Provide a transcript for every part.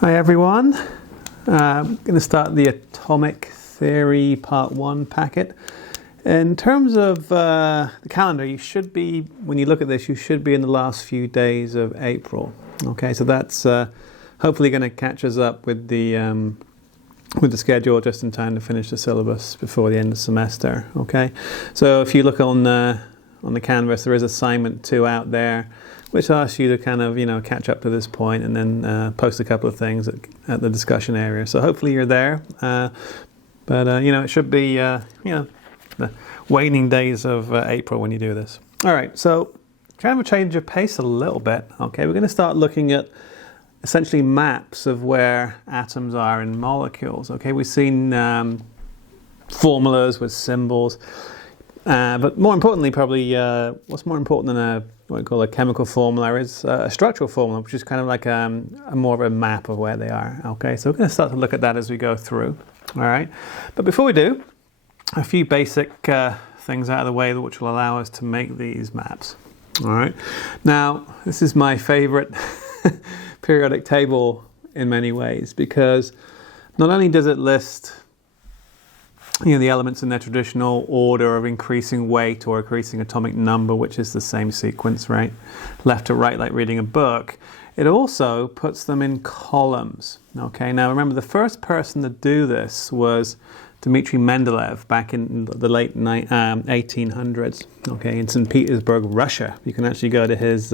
Hi everyone. I'm going to start the Atomic Theory Part 1 packet. In terms of the calendar, you should be, when you look at this, you should be in the last few days of April. Okay, so that's hopefully going to catch us up with the schedule just in time to finish the syllabus before the end of the semester. Okay, so if you look on the canvas, there is assignment 2 out there, which asks you to kind of, catch up to this point and then post a couple of things at the discussion area. So hopefully you're there. But it should be, the waning days of April when you do this. All right, so kind of change of pace a little bit. Okay, we're going to start looking at essentially maps of where atoms are in molecules. Okay, we've seen formulas with symbols. But more importantly, probably, what's more important than what we call a chemical formula is a structural formula, which is kind of like a more of a map of where they are. Okay, so we're going to start to look at that as we go through. All right, but before we do, a few basic things out of the way which will allow us to make these maps. All right, now this is my favorite periodic table in many ways, because not only does it list the elements in their traditional order of increasing weight or increasing atomic number, which is the same sequence, right? Left to right, like reading a book. It also puts them in columns. Okay, now remember, the first person to do this was Dmitri Mendeleev back in the late 1800s, okay, in St. Petersburg, Russia. You can actually go to his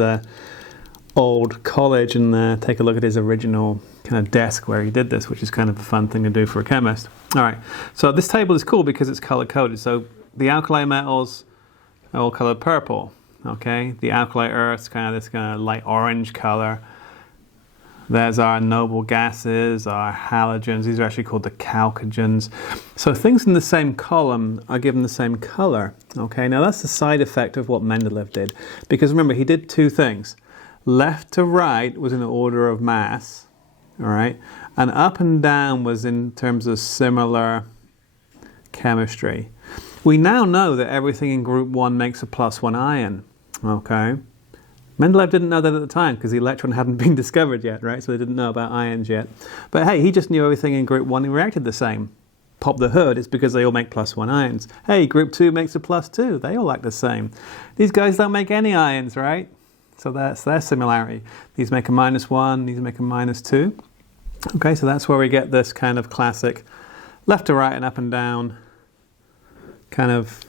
old college and take a look at his original kind of desk where he did this, which is kind of a fun thing to do for a chemist. All right, so this table is cool because it's color-coded. So the alkali metals are all colored purple, okay? The alkali earths kind of this kind of light orange color. There's our noble gases, our halogens. These are actually called the chalcogens. So things in the same column are given the same color, okay? Now that's the side effect of what Mendeleev did, because remember, he did two things. Left to right was in order of mass, all right? And up and down was in terms of similar chemistry. We now know that everything in group 1 makes a +1 ion, okay? Mendeleev didn't know that at the time because the electron hadn't been discovered yet, right? So they didn't know about ions yet. But hey, he just knew everything in group 1 reacted the same. Pop the hood, it's because they all make +1 ions. Hey, group 2 makes a +2. They all act the same. These guys don't make any ions, right? So that's their similarity. These make a -1, these make a -2. Okay, so that's where we get this kind of classic left to right and up and down kind of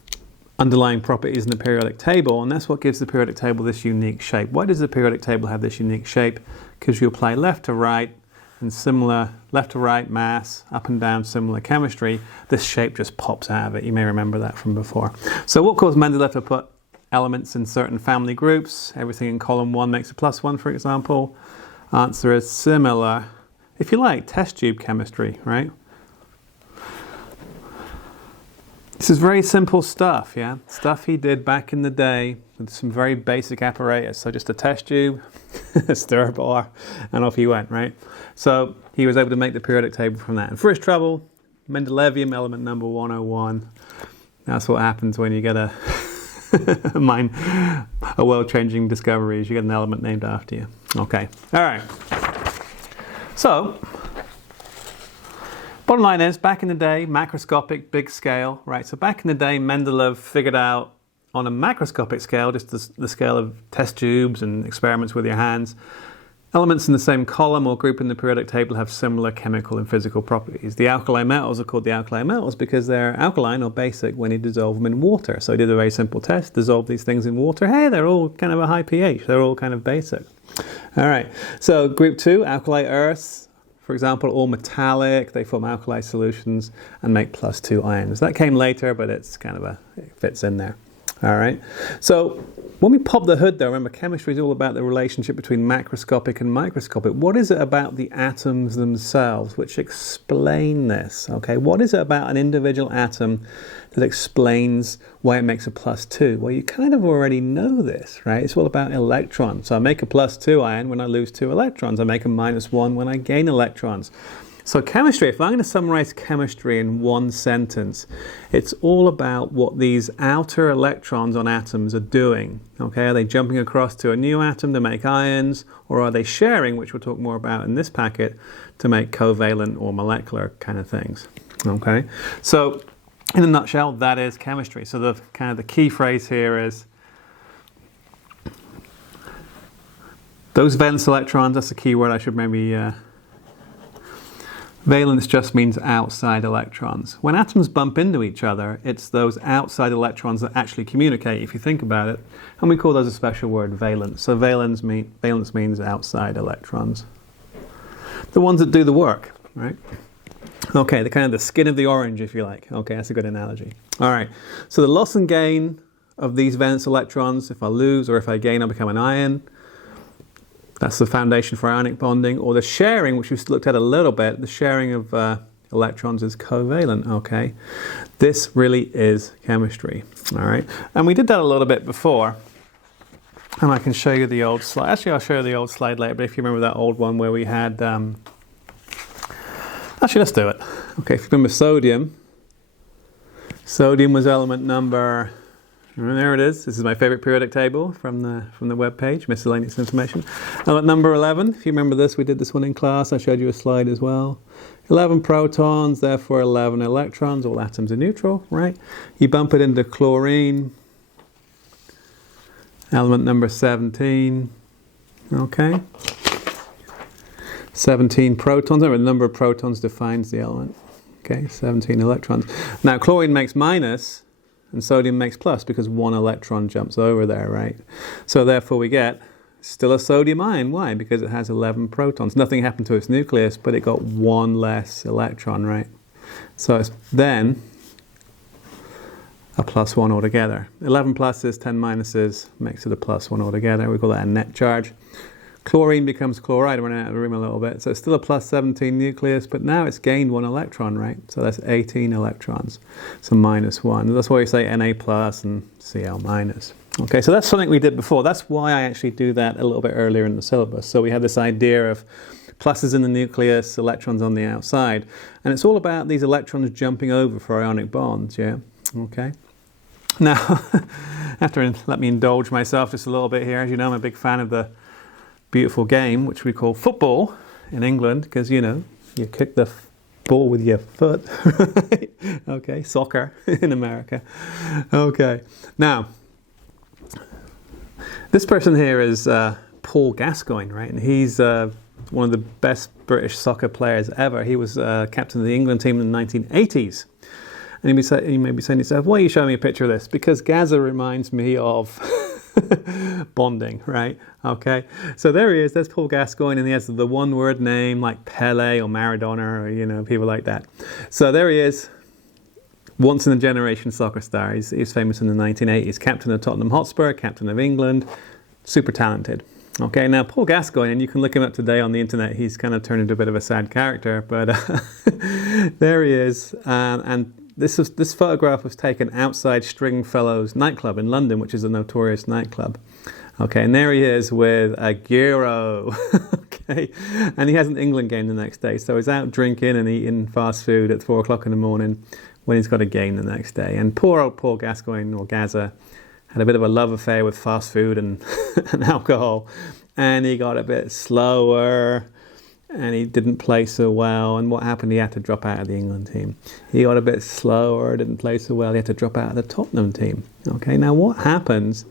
underlying properties in the periodic table, and that's what gives the periodic table this unique shape. Why does the periodic table have this unique shape? Because you apply left to right and similar left to right mass, up and down similar chemistry, this shape just pops out of it. You may remember that from before. So what caused Mendeleev to put elements in certain family groups? Everything in column 1 makes a +1, for example. Answer is similar, if you like, test tube chemistry, right? This is very simple stuff, yeah? Stuff he did back in the day with some very basic apparatus. So just a test tube, a stir bar, and off he went, right? So he was able to make the periodic table from that. And for his trouble, Mendeleevium element number 101. That's what happens when you get a world-changing discoveries. You get an element named after you. Okay, all right. So, bottom line is, back in the day, macroscopic, big scale, right? So back in the day, Mendeleev figured out on a macroscopic scale, just the scale of test tubes and experiments with your hands, elements in the same column or group in the periodic table have similar chemical and physical properties. The alkali metals are called the alkali metals because they're alkaline or basic when you dissolve them in water. So he did a very simple test, dissolve these things in water. Hey, they're all kind of a high pH. They're all kind of basic. All right, so group 2, alkali earths, for example, all metallic. They form alkali solutions and make +2 ions. That came later, but it's kind of it fits in there. All right, so when we pop the hood though, remember chemistry is all about the relationship between macroscopic and microscopic. What is it about the atoms themselves which explain this? Okay, what is it about an individual atom that explains why it makes a +2? Well, you kind of already know this, right? It's all about electrons. So I make a +2 ion when I lose 2 electrons. I make a -1 when I gain electrons. So chemistry, if I'm going to summarize chemistry in one sentence, it's all about what these outer electrons on atoms are doing. Okay, are they jumping across to a new atom to make ions, or are they sharing, which we'll talk more about in this packet, to make covalent or molecular kind of things. Okay, so in a nutshell, that is chemistry. So the kind of the key phrase here is those valence electrons. That's the key word I should maybe. Valence just means outside electrons. When atoms bump into each other, it's those outside electrons that actually communicate, if you think about it. And we call those a special word, valence. So valence means outside electrons. The ones that do the work, right? Okay, the kind of the skin of the orange, if you like. Okay, that's a good analogy. All right, so the loss and gain of these valence electrons, if I lose or if I gain, I become an ion. That's the foundation for ionic bonding. Or the sharing, which we've looked at a little bit, the sharing of electrons is covalent, okay? This really is chemistry, all right? And we did that a little bit before. And I can show you the old slide. Actually, I'll show you the old slide later, but if you remember that old one where we had... Actually, let's do it. Okay, if you remember sodium. Sodium was element number... And there it is. This is my favorite periodic table from the web page, miscellaneous information. Element number 11. If you remember this, we did this one in class. I showed you a slide as well. 11 protons, therefore 11 electrons. All atoms are neutral, right? You bump it into chlorine. Element number 17. Okay. 17 protons. Remember, the number of protons defines the element. Okay, 17 electrons. Now, chlorine makes minus. And sodium makes plus because one electron jumps over there, right? So therefore we get still a sodium ion. Why? Because it has 11 protons. Nothing happened to its nucleus, but it got one less electron, right? So it's then a plus one altogether. 11 pluses, 10 minuses, makes it a plus one altogether. We call that a net charge. Chlorine becomes chloride. We're running out of the room a little bit. So it's still a plus 17 nucleus, but now it's gained one electron, right? So that's 18 electrons. So minus one. That's why you say Na plus and Cl minus. Okay, so that's something we did before. That's why I actually do that a little bit earlier in the syllabus. So we have this idea of pluses in the nucleus, electrons on the outside. And it's all about these electrons jumping over for ionic bonds, yeah? Okay. Now, let me indulge myself just a little bit here. As you know, I'm a big fan of the beautiful game which we call football in England, because you kick the ball with your foot. Right? Okay, soccer in America. Okay, now this person here is Paul Gascoigne, right? And he's one of the best British soccer players ever. He was captain of the England team in the 1980s. And you may be saying to yourself, why are you showing me a picture of this? Because Gaza reminds me of bonding, right? Okay, so there he is. There's Paul Gascoigne, and he has the one-word name like Pele or Maradona, or people like that. So there he is, once in a generation soccer star. He's famous in the 1980s. Captain of Tottenham Hotspur, captain of England, super talented. Okay, now Paul Gascoigne, and you can look him up today on the internet. He's kind of turned into a bit of a sad character, but there he is, and. This photograph was taken outside Stringfellows nightclub in London, which is a notorious nightclub. Okay, and there he is with a gyro. Okay, and he has an England game the next day, so he's out drinking and eating fast food at 4 o'clock in the morning when he's got a game the next day. And poor old Paul Gascoigne, or Gaza, had a bit of a love affair with fast food and, and alcohol, and he got a bit slower. And he didn't play so well. And what happened? He had to drop out of the England team. He got a bit slower, didn't play so well. He had to drop out of the Tottenham team. Okay, now what happens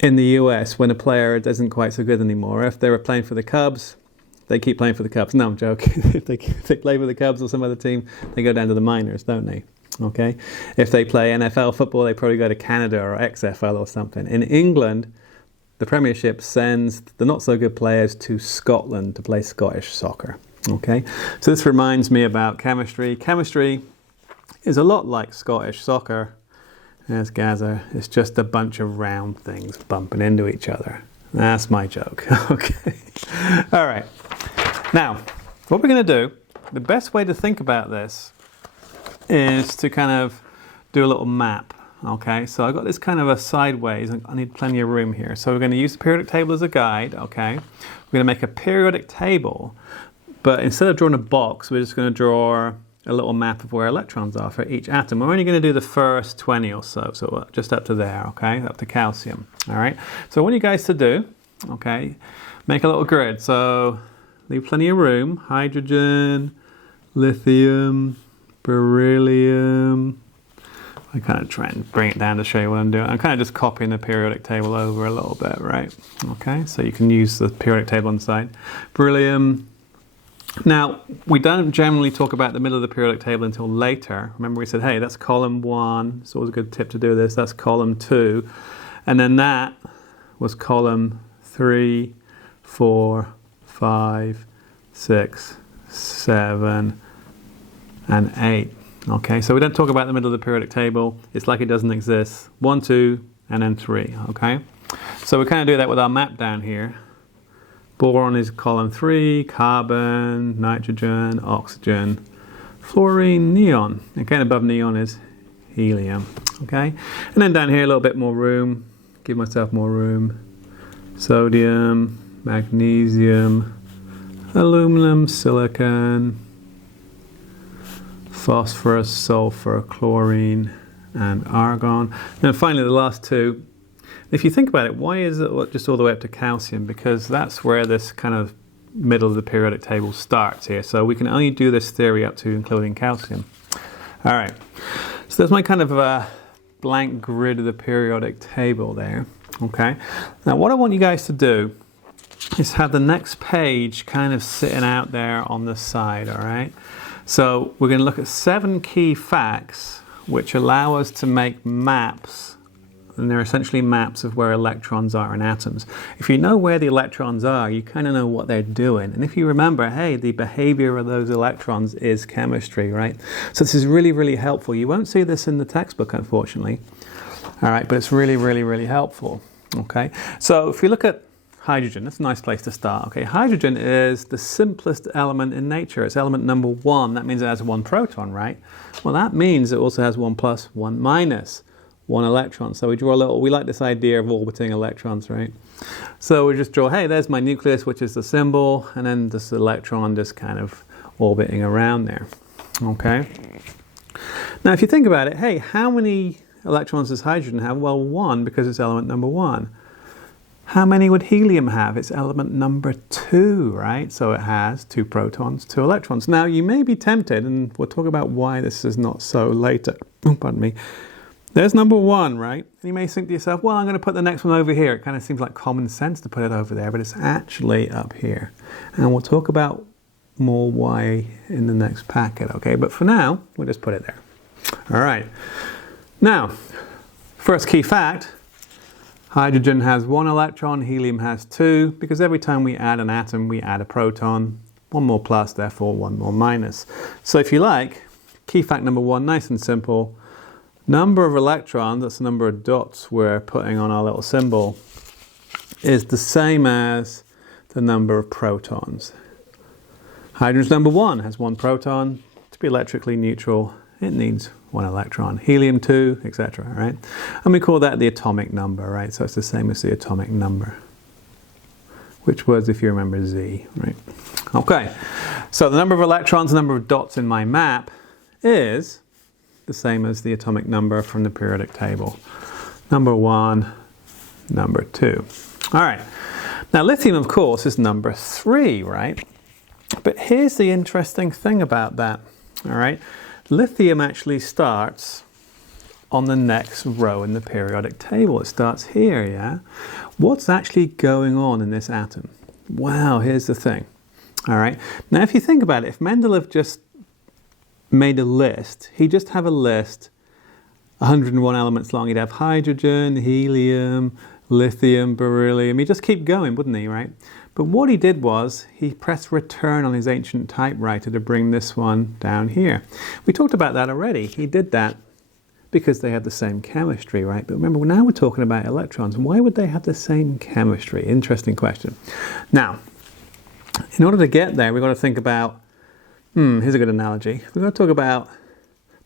in the US when a player isn't quite so good anymore? If they were playing for the Cubs, they keep playing for the Cubs. No, I'm joking. If they play for the Cubs or some other team, they go down to the minors, don't they? Okay. If they play NFL football, they probably go to Canada or XFL or something. In England, the Premiership sends the not-so-good players to Scotland to play Scottish soccer. Okay, so this reminds me about chemistry. Chemistry is a lot like Scottish soccer. There's Gaza. It's just a bunch of round things bumping into each other. That's my joke. Okay. All right. Now, what we're going to do, the best way to think about this is to kind of do a little map. Okay, so I've got this kind of a sideways. I need plenty of room here. So we're going to use the periodic table as a guide. Okay, we're going to make a periodic table But instead of drawing a box, we're just going to draw a little map of where electrons are for each atom. We're only going to do the first 20 or so, so just up to there, okay, up to calcium. All right, so I want you guys to do, okay, make a little grid. So leave plenty of room. Hydrogen, lithium, beryllium. I kind of try and bring it down to show you what I'm doing. I'm kind of just copying the periodic table over a little bit, right? Okay, so you can use the periodic table on the side. Beryllium. Now, we don't generally talk about the middle of the periodic table until later. Remember we said, hey, that's column 1. It's always a good tip to do this. That's column 2. And then that was column 3, 4, 5, 6, 7, and 8. Okay, so we don't talk about the middle of the periodic table. It's like it doesn't exist. 1, 2, and then 3, okay? So we kind of do that with our map down here. Boron is column 3, carbon, nitrogen, oxygen, fluorine, neon. Again, above neon is helium, okay? And then down here, a little bit more room. Give myself more room. Sodium, magnesium, aluminum, silicon, phosphorus, sulfur, chlorine, and argon. And finally, the last two. If you think about it, why is it just all the way up to calcium? Because that's where this kind of middle of the periodic table starts here. So we can only do this theory up to including calcium. All right. So there's my kind of blank grid of the periodic table there. Okay. Now what I want you guys to do is have the next page kind of sitting out there on the side. All right. So we're going to look at 7 key facts which allow us to make maps. And they're essentially maps of where electrons are in atoms. If you know where the electrons are, you kind of know what they're doing. And if you remember, hey, the behavior of those electrons is chemistry, right? So this is really, really helpful. You won't see this in the textbook, unfortunately. All right, but it's really, really, really helpful. Okay, so if you look at hydrogen, that's a nice place to start. Okay, hydrogen is the simplest element in nature. It's element number 1. That means it has 1 proton, right? Well, that means it also has 1 plus, 1 minus. 1 electron. So we draw a little, we like this idea of orbiting electrons, right? So we just draw, hey, there's my nucleus, which is the symbol, and then this electron just kind of orbiting around there. Okay? Now, if you think about it, hey, how many electrons does hydrogen have? Well, 1, because it's element number 1. How many would helium have? It's element number 2, right? So it has 2 protons, 2 electrons. Now, you may be tempted, and we'll talk about why this is not so later. Pardon me. There's number 1, right? And you may think to yourself, well, I'm going to put the next one over here. It kind of seems like common sense to put it over there, but it's actually up here. And we'll talk about more why in the next packet, okay? But for now, we'll just put it there. All right. Now, first key fact, hydrogen has 1 electron, helium has 2, because every time we add an atom, we add a proton. 1 more plus, therefore 1 more minus. So if you like, key fact number 1, nice and simple. Number of electrons, that's the number of dots we're putting on our little symbol, is the same as the number of protons. Hydrogen's number 1 has 1 proton. To be electrically neutral, it needs 1 electron. Helium 2, etc. Right? And we call that the atomic number, right? So it's the same as the atomic number, which was, if you remember, Z, right? Okay, so the number of electrons, the number of dots in my map is the same as the atomic number from the periodic table. Number 1, number 2. All right. Now lithium, of course, is number 3, right? But here's the interesting thing about that. All right. Lithium actually starts on the next row in the periodic table. It starts here, yeah? What's actually going on in this atom? Wow, here's the thing. All right. Now, if you think about it, if Mendeleev just made a list, he'd just have a list 101 elements long. He'd have hydrogen, helium, lithium, beryllium. He'd just keep going, wouldn't he, right? But what he did was he pressed return on his ancient typewriter to bring this one down here. We talked about that already. He did that because they had the same chemistry, right? But remember, now we're talking about electrons. Why would they have the same chemistry? Interesting question. Now, in order to get there, we've got to think about here's a good analogy. We're going to talk about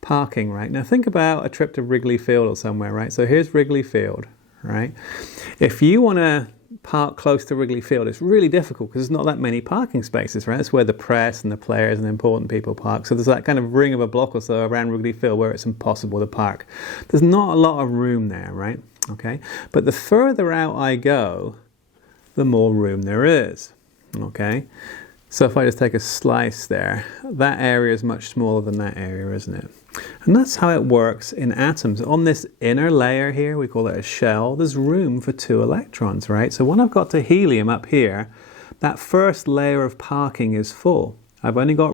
parking, right? Now think about a trip to Wrigley Field or somewhere, right? So here's Wrigley Field, right? If you want to park close to Wrigley Field. It's really difficult because there's not that many parking spaces, right? That's where the press and the players and the important people park. So there's that kind of ring of a block or so around Wrigley Field where it's impossible to park. There's not a lot of room there, right? Okay, but the further out I go, the more room there is. Okay, so if I just take a slice there, that area is much smaller than that area, isn't it? And that's how it works in atoms. On this inner layer here, we call it a shell, there's room for 2 electrons, right? So when I've got to helium up here, that first layer of parking is full. I've only got